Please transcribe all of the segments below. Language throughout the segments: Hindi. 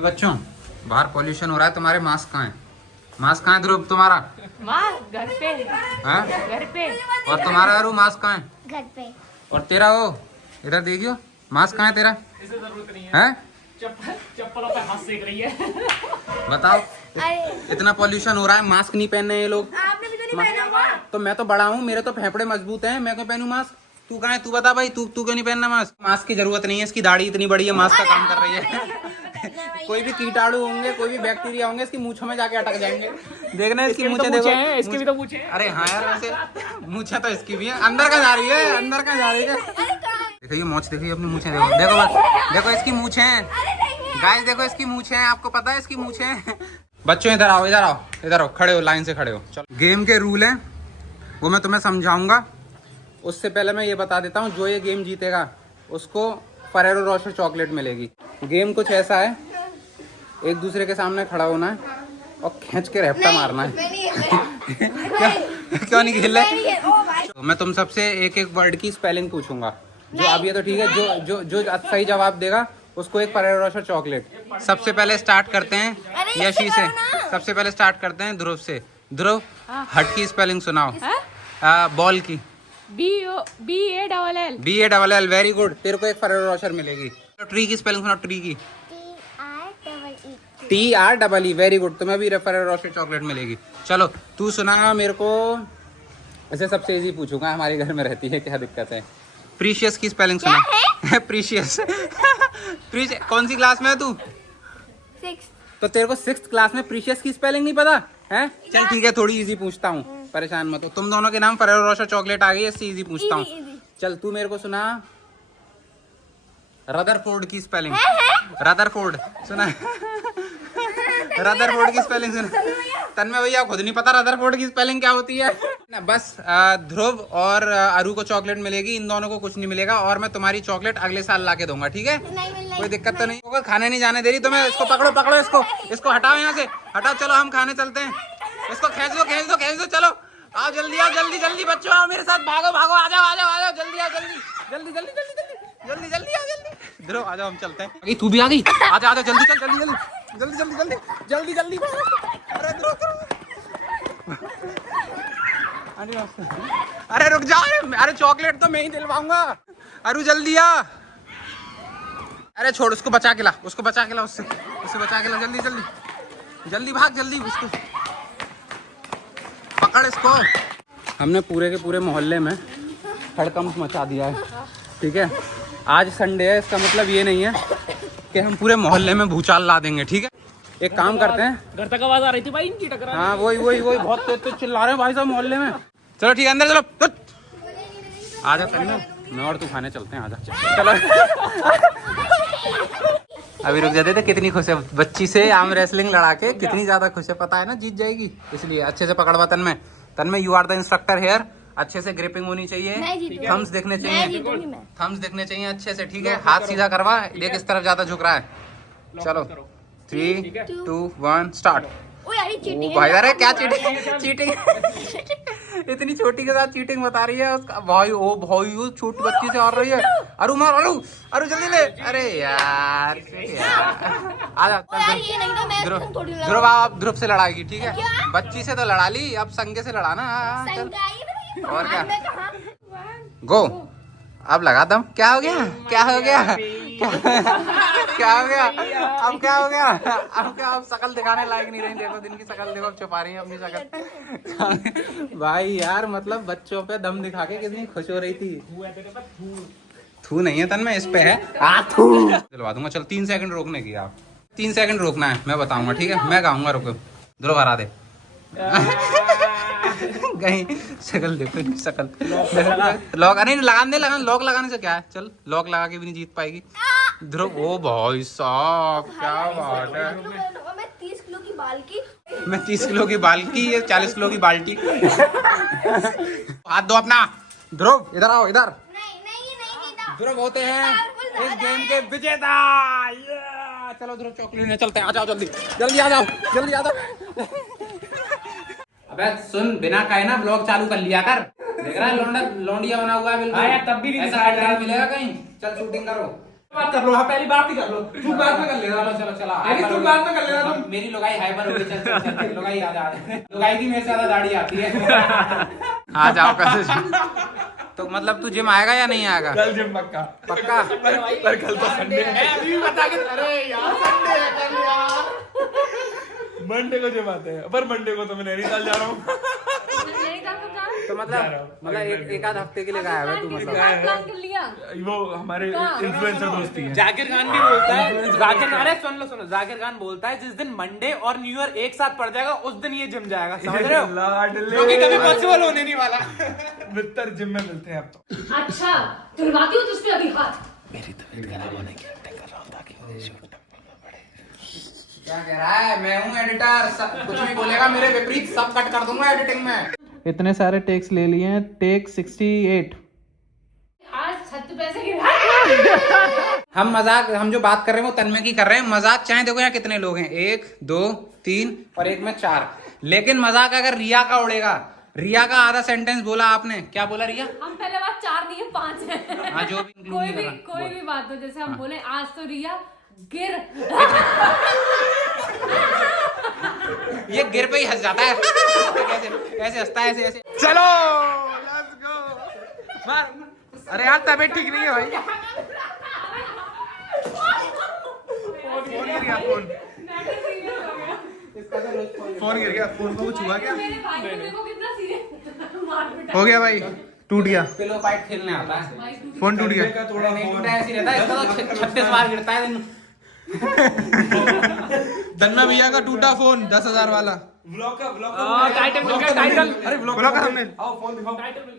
बच्चों बाहर पॉल्यूशन हो रहा है, तुम्हारे मास्क कहाँ है? मास्क कहाँ है ध्रुव तुम्हारा? मास्क घर पे हाँ? घर पे। और तुम्हारा अरु मास्क कहाँ है? घर पे। और तेरा वो इधर देखियो मास्क कहाँ है तेरा? इसे जरूरत नहीं है। हैं? चप्पलों पे हाथ सेक रही है। बताओ अरे इतना पॉल्यूशन हो रहा है, मास्क नहीं पहन रहे ये लोग। आपने भी तो नहीं पहना हुआ। तो मैं तो बड़ा हूँ, मेरे तो फेफड़े मजबूत हैं, मैं क्यों पहनूं मास्क? तू कहाँ है? तू बता भाई, तू तू क्यों नहीं पहनना मास्क? मास्क की जरूरत नहीं है, इसकी दाढ़ी इतनी बड़ी है, मास्क का काम कर रही है। कोई भी कीटाणु होंगे, कोई भी बैक्टीरिया होंगे, इसकी मूंछों में जाके अटक जाएंगे। देखना इसकी मूंछें देखो। इसके भी तो पूछे। अरे हाँ यार, वैसे मूंछें तो इसकी भी है। अंदर का जा रही है, अंदर का जा रही है। देखो ये मूंछ, देखिए अपनी मूंछें देखो, देखो बस, देखो इसकी मूंछें हैं गाइस, देखो इसकी मूंछें हैं, आपको पता है इसकी मूंछें हैं। बच्चों इधर आओ, इधर आओ, इधर आओ, खड़े हो, लाइन से खड़े हो। चलो गेम के रूल हैं वो मैं तुम्हें समझाऊंगा। उससे पहले मैं ये बता देता हूँ, जो ये गेम जीतेगा उसको फरेरो रोशर चॉकलेट मिलेगी। गेम कुछ ऐसा है, एक दूसरे के सामने खड़ा होना है और खींच के रैप्टा मारना है। क्यों नहीं खेल रहे? तो मैं तुम सबसे एक एक वर्ड की स्पेलिंग पूछूंगा, जो अब ये तो ठीक है, जो जो जो सही जवाब देगा उसको एक फरेरो रोशर चॉकलेट। सबसे पहले स्टार्ट करते हैं यशी से, सबसे पहले स्टार्ट करते हैं ध्रुव से। ध्रुव हट की स्पेलिंग सुनाओ। बॉल की BALL। BALL, वेरी गुड, तेरे को एक फरेरो रोशर मिलेगी। ट्री की स्पेलिंग सुनाओ, ट्री की TREE, वेरी गुड, तुम्हें भी फरेरो रोशर चॉकलेट मिलेगी। चलो तू सुना मेरे को, ऐसे सबसे इजी पूछूंगा, हमारे घर में रहती है, क्या दिक्कत है? प्रीशियस की स्पेलिंग सुना। प्रीशियस कौन सी क्लास में है तू? 6th। तो तेरे को 6th क्लास में प्रीशियस की स्पेलिंग नहीं पता है? चल ठीक है, थोड़ी इजी पूछता हूँ, परेशान मत हो। तुम दोनों के नाम फरेरो रोशर चॉकलेट आ गई, इससे इजी पूछता हूँ। चल तू मेरे को सुना रदरफोर्ड की स्पेलिंग। रदरफोर्ड सुना? रदरफोर्ड की स्पेलिंग सुना? तन्मय भैया खुद नहीं पता रदरफोर्ड की स्पेलिंग क्या होती है ना। बस ध्रुव और अरु को चॉकलेट मिलेगी, इन दोनों को कुछ नहीं मिलेगा, और मैं तुम्हारी चॉकलेट अगले साल ला के दूंगा, ठीक है? कोई दिक्कत तो नहीं होगा? खाने नहीं जाने दे रही तुम्हें? इसको पकड़ो पकड़ो, इसको हटाओ यहाँ से, हटाओ। चलो हम खाने चलते हैं, इसको खींच दो खींच दो खींच दो। चलो आओ जल्दी, आओ जल्दी जल्दी, बच्चों आओ मेरे साथ, भागो भागो, आ जाओ आ जाओ आ जाओ, जल्दी आओ, जल्दी जल्दी जल्दी जल्दी जल्दी जल्दी आओ जल्दी। ध्रुव आ जाओ, हम चलते हैं। तू भी आ गई? आजा आजा, जल्दी चल, जल्दी जल्दी जल्दी जल्दी जल्दी जल्दी जल्दी। अरे अरे रुक जाओ, अरे चॉकलेट तो मैं ही दिलवाऊंगा। अरु जल्दी आ। अरे छोड़, उसको बचा के ला, उसको बचा के ला, उससे बचा के ला, जल्दी जल्दी जल्दी भाग, जल्दी उसको पकड़, इसको। हमने पूरे के पूरे मोहल्ले में हड़कंप मचा दिया है, ठीक है? आज संडे है, इसका मतलब ये नहीं है कि हम पूरे मोहल्ले में भूचाल ला देंगे, ठीक है? एक काम करते हैं, घर तक आवाज आ रही थी भाई इनकी टकरा। हाँ वही वही वही, बहुत तेज तेज चिल्ला रहे हैं भाई साहब मोहल्ले में। चलो ठीक है, अंदर चलो, आजा तन्नू, मैं और तू खाने चलते हैं, आजा चलो। अभी रुक जाते थे, कितनी खुश है बच्ची से आर्म रेसलिंग लड़ा के, कितनी ज्यादा खुश है, पता है ना जीत जाएगी, इसलिए अच्छे से पकड़वा। Tanmay you are the instructor here, अच्छे से ग्रिपिंग होनी चाहिए, थम्स देखने चाहिए, थम्स देखने चाहिए अच्छे से, ठीक है? हाथ सीधा करवा, देख इस तरफ ज्यादा झुक रहा है। चलो 3 2 1 स्टार्ट। ओ यार ये चीटिंग भाई अरे क्या चीटिंग इतनी छोटी के साथ चीटिंग बता रही है उसका भाई। ओ भाई वो छोटी बच्ची से हार रही है। अरु मार, अरु जल्दी ले। अरे यार आजा, ये नहीं तो मैं थोड़ी लड़ा। ध्रुव आप ध्रुव से लड़ाएगी, ठीक है? बच्ची से तो लड़ा ली, अब संगे से लड़ाना। चल और क्या, गो अब लगा दम। क्या हो गया, क्या हो गया, क्या हो गया, अब क्या हो गया, अब क्या, अब शकल दिखाने लायक नहीं रही। देखो दिन की शकल देखो, अब छुपा रही है अपनी शकल। भाई यार मतलब बच्चों पे दम दिखा के कितनी खुश हो रही थी। थू नहीं है तन्मय, इस पे है थू। दिलवा दूंगा, चल 3 सेकंड रोकने की, आप 3 सेकंड रोकना है, मैं बताऊंगा, ठीक है? मैं गाऊंगा, रुको। ध्रुव हरा दे। कहीं शकल देखो, शकल लॉक, अरे लगाने दे, लॉक लगाने से क्या है? चल लॉक लगा के भी नहीं जीत पाएगी ध्रुव। ओ भाई साहब क्या बात है। मैं 30 किलो की बाल की, मैं 30 किलो की बाल्टी, ये 40 किलो की बाल्टी। हाथ दो अपना। ध्रुव इधर आओ, इधर। नहीं ध्रुव होते हैं इस गेम के विजेता। चलो ध्रुव चॉकलेट लेने चलते हैं, आ जाओ जल्दी जल्दी, आ जाओ जल्दी, आ जाओ। अबे सुन, बिना कहे ना ब्लॉग चालू कर लिया कर, देख रहा है लौंडिया बना हुआ है बिल्कुल। हाँ यार, तब भी नहीं ऐसा दिखाया कंटेंट मिलेगा कहीं? चल शूटिंग करो। बात कर लो, हाँ पहली बात ही कर लो, तू बात में कर लेना। चलो चलो अरे तू बात में कर लेना तुम। मेरी लुगाई हाइपर हो गई, चल चल चल लुगाई आ जा। लुगाई की मेरे से ज्यादा दाढ़ी आती है। आ जाओ कैसे। तो मतलब तू जिम आएगा या नहीं आएगा? कल जिम पक्का। पक्का? पर कल तो संडे है। अभी बता के, अरे यार संडे है कल यार। मंडे को जिम आते हैं, पर मंडे को तो मैं नैनीताल जा रहा हूँ। तो मतलब एक आध हफ्ते के लिए गया है तू मतलब? वो हमारे इन्फ्लुएंसर दोस्ती है। जाकिर खान भी बोलता है, जाकिर खान, अरे सुन लो जाकिर खान बोलता है जिस दिन मंडे और न्यू ईयर एक साथ पड़ जाएगा उस दिन ये जिम जाएगा, समझ रहे हो? जो कि कभी पॉसिबल होने नहीं वाला। मित्र जिम में मिलते हैं अब तो। अच्छा तुलवाती हूँ तुझ पे अभी हाथ। मेरी तबीयत खराब होने की एक्टिंग कर रहा हूँ ताकि मुझे शूट न करना पड़े। क्या कह रहा है? मैं हूँ एडिटर, कुछ भी बोलेगा मेरे विपरीत सब कट कर दूंगा एडिटिंग में। इतने सारे टेक्स ले लिए हैं, टेक 68। आज छत पे से गिरा। हम जो बात कर रहे हैं वो तन्मय की कर रहे हैं। मजाक चाहे देखो यहाँ कितने लोग हैं, 1 2 3 और एक में 4। लेकिन मजाक अगर रिया का उड़ेगा, रिया का आधा सेंटेंस बोला आपने, क्या बोला रिया? हम पहले बात 4 नहीं है 5 है। हाँ जो भी कोई भी बात हो, जैसे हम बोले आज तो रिया गिर। ये गिर पे ही हंस जाता है। कैसे हंसता है, ऐसे चलो लेट्स गो मार। अरे यार तबीयत ठीक नहीं है भाई। फोन गिर गया, फोन गिर गया, फोन को कुछ हुआ क्या? मेरे भाई को देखो कितना सीरियस हो गया भाई, टूट गया पिलो फाइट खेलने आता है। फोन, टूट गया। थोड़ा नहीं टूटा, ऐसे ही रहता है इसका तो 36 बार गिरता है दिन में। तन्मय भैया का टूटा फोन 10,000 वाला। व्लॉग का टाइटल मिल गया, टाइटल। अरे व्लॉग ब्लॉग का हमने आओ फोन दिखाओ। टाइटल मिल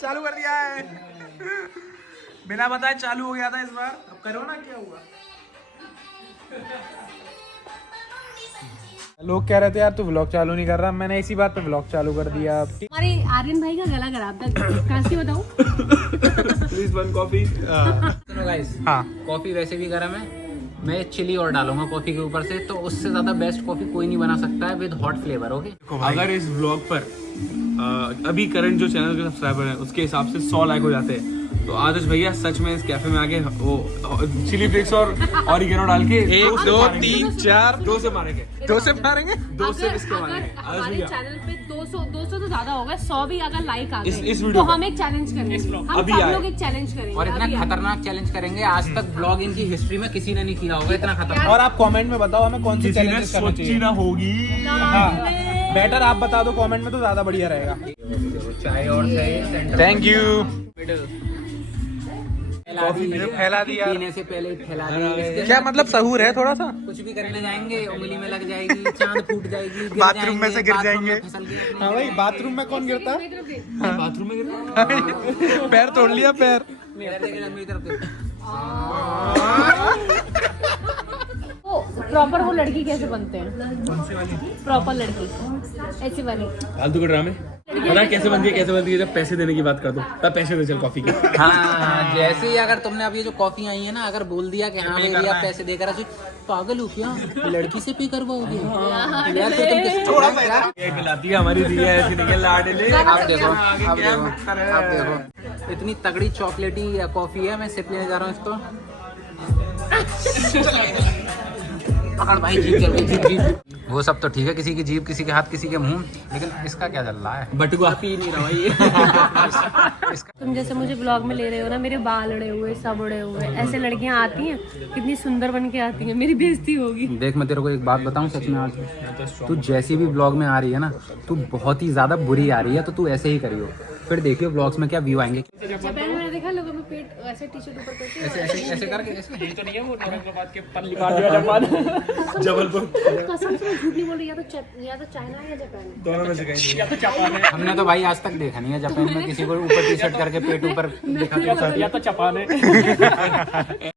चालू कर दिया है, बिना बताए चालू हो गया था इस बार। अब करो ना, क्या हुआ? लोग कह रहे थे यार तू व्लॉग चालू नहीं कर रहा, मैंने इसी बात पे व्लॉग चालू कर दिया। हमारे आर्यन भाई का गला खराब था, कैसे बताऊं? Please one coffee. सुनो गाइस, हाँ कॉफी वैसे भी गर्म है, मैं चिली और डालूंगा कॉफी के ऊपर से, तो उससे ज्यादा बेस्ट कॉफी कोई नहीं बना सकता है विद हॉट फ्लेवर। ओके, अगर इस व्लॉग पर अभी करंट जो चैनल के सब्सक्राइबर हैं उसके हिसाब से 100 लाइक हो जाते हैं तो आदर्श भैया सच में इस कैफे में आके वो चिली फ्लेक्स और ऑरिगेनो डाल के 1 2 3 4 2 से मारेंगे। 2 से मारेंगे। 2 से इसके मारेंगे। हमारे चैनल पे 200 तो ज्यादा हो गए, 100 भी अगर लाइक आ इस गए वीडियो तो पर। हम एक चैलेंज करेंगे। हम अभी सब आए। लोग एक चैलेंज करेंगे और इतना अभी आए। खतरनाक चैलेंज करेंगे, आज तक ब्लॉग इनकी हिस्ट्री में किसी ने नहीं किया होगा इतना खतरनाक। और आप कमेंट में बताओ हमें कौन सी किसी ने चैलेंज करना सोची चाहिए। ना होगी। हाँ बेटर आप बता दो कमेंट में तो ज्यादा बढ़िया रहेगा। चाय और सही थैंक यू। कॉफी फैला दिया। पीने से पहले ही फैला दी। क्या मतलब सहूर है थोड़ा सा? कुछ भी करने जाएंगे उंगली में लग जाएगी, चांद फूट जाएगी, गिर बाथरूम में जाएंगे, से गिर बाथरूम जाएंगे। में फिसल के अपने हाँ भाई, बाथरूम में कौन गिरता? बाथरूम में पैर तोड़ लिया, पैर। मेरे देखे मेरी तरफ देख। प्रॉपर वो लड़की कैसे बनते हैं? प्रॉपर लड़की ऐसी वाली। फालतू के ड्रामे पता है कैसे बनती है जब पैसे देने की बात कर दो तब पैसे दे चल कॉफी के। हाँ जैसे ही अगर तुमने अब ये जो कॉफी आई है ना, अगर बोल दिया कि हाँ भैया आप पैसे देकर ऐसे पागल हो क्या, लड़की से पे करवाओगे यार? तो तुम किसी थोड़ा सा ये खिलाती है हमारी दिया ऐसी नहीं लाडले। आप देखो आप देखो इतनी तगड़ी चॉकलेटी कॉफी है, मैं सिप लेने जा रहा हूँ इसको। पकड़ भाई, जीप चल गई, जीप। वो सब तो ठीक है, किसी की जीप, किसी के हाथ, किसी के मुंह, लेकिन इसका क्या चल रहा है? बटुआ पी नहीं रहा भाई। तुम जैसे मुझे ब्लॉग में ले रहे हो ना, मेरे बाल उड़े हुए, सब उड़े हुए, ऐसे लड़कियां आती हैं कितनी सुंदर बन के आती हैं, मेरी बेइज्जती होगी। देख मैं तेरे को एक बात बताऊं सच में, आज तू जैसी भी ब्लॉग में आ रही है ना, तू बहुत ही ज्यादा बुरी आ रही है, तो तू ऐसे ही करियो, फिर देखियो ब्लॉग्स में क्या व्यू आएंगे। जापान में मैंने देखा लोगों में पेट ऐसे टी शर्ट ऊपर करके ऐसे ऐसे ऐसे करके ऐसे। ये तो नहीं है वो औरंगाबाद के पल्ली काट दिया जापान। जबलपुर कसम से मैं झूठ नहीं बोल रही, या तो चाइना या जापान है। दोनों में से कहीं या तो जापान है हमने तो भाई आज तक देखा नहीं है जापान में किसी को ऊपर टी शर्ट करके पेट ऊपर दिखा। या तो जापान है।